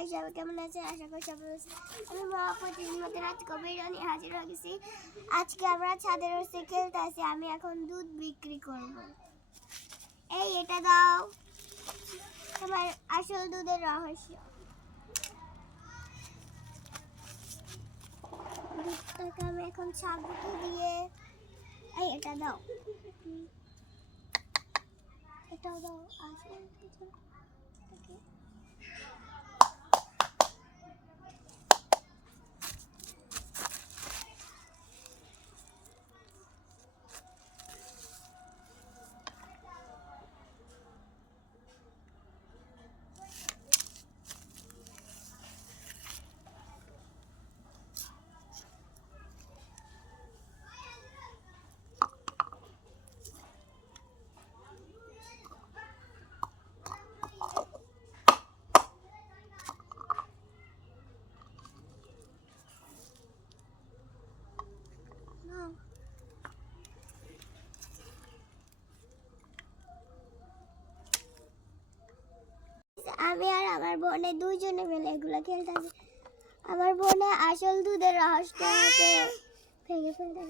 গাই সবাই কেমন আছে আশা করি সবাই আছে। আমি মহাপতির মধ্যে আজকে ভিডিও নিয়ে হাজির হয়ে গেছি। আজকে আমরা ছাদের উপরে খেলতে আছি আমি এখন দুধ বিক্রি করব। এই, এটা দাও। তোমার আসল দুধের রহস্য। দুধটাকে আমি এখন ছাগলকে দিয়ে, এই, এটা দাও। এটাও দাও, আসল আমি আর আমার বোনে দুজনে মিলে এগুলো খেলতাম আমার বোনে আসল দুধের রহস্য ভেঙে ফেলতে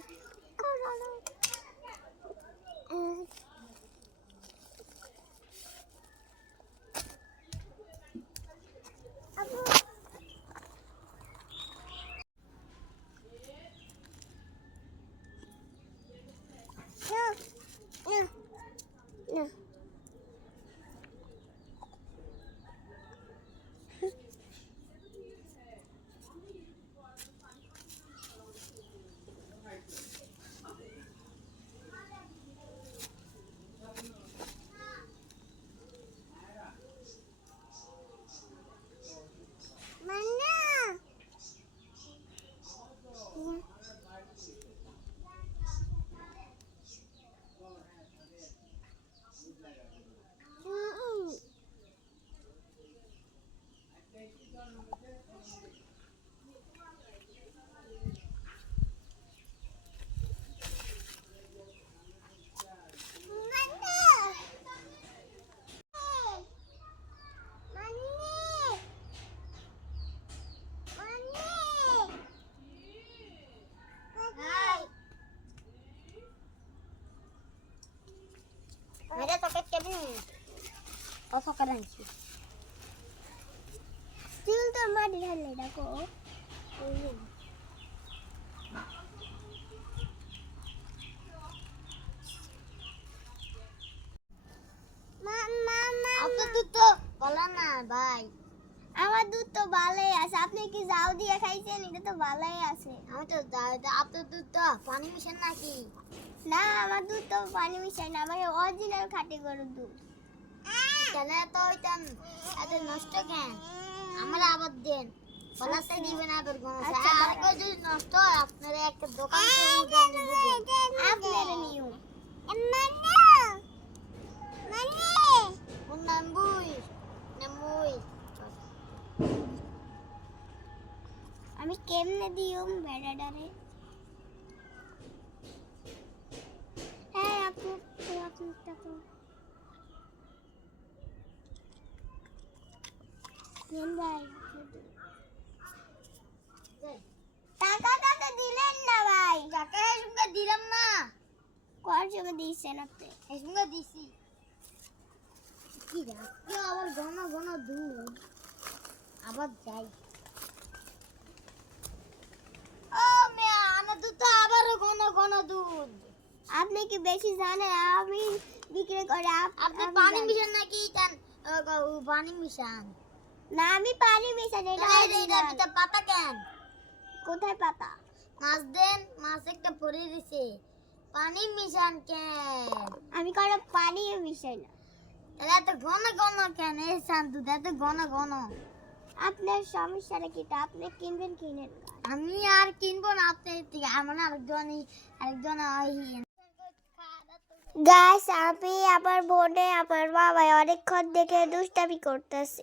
まだ মাটি ঢালে দেখো? ভাই আমার দুধ তো ভালোই আছে আপনি কি জাউ দিয়ে খাইছেন এটা তো ভালোই আছে আমি তো আপনার দুধ তো পানি মিশান নাকি না আমার দুধ তো পানি না আমার অরিজিনাল খাঁটি গরুর দুধ তাহলে তো ওইটান এত নষ্ট কেন? আমরা আবার দেন। দিবেন আবার আচ্ছা। আর কেউ যদি নষ্ট হয় আপনারা একটা দোকান Un nambuy. Nambuy. আমি কেমনে দিউম বেড়াডারে হ্যাঁ আপনি আপনি আপনি নেন ভাই টাকাটা তো দিলেন না ভাই টাকা হেসুমকে দিলাম না কর জন্য দিয়েছেন আপনি হেসুমকে দিছি কি রাখতে আবার ঘন ঘন দুধ আবার যাই ও মেয়া আমার দুধ তো আবারও ঘন ঘন দুধ আপনি কি বেশি জানেন? আমি বিক্রি করে আপ- আপনি পানি। মিশান নাকি? পানি মিশান। না আমি পানি মিশাই না, এটা পাতা কেন? কোথায় পাতা? মাছ দেন মাছ একটা পরে দিছে। পানি মিশান কেন? আমি কোনো পানি মিশাই না। তাহলে এত ঘন ঘন কেন? এই শান্ত এত ঘন ঘন। আপনার সমস্যাটা কি তা? আপনি কিনবেন কিনেন আমি আর কিনবো না আপনার থেকে আমার আরেকজনই আরেকজন আই- গাছ আমি আমার বোনে আমার বাবা অনেকক্ষণ দেখে দুষ্টামি করতেছে।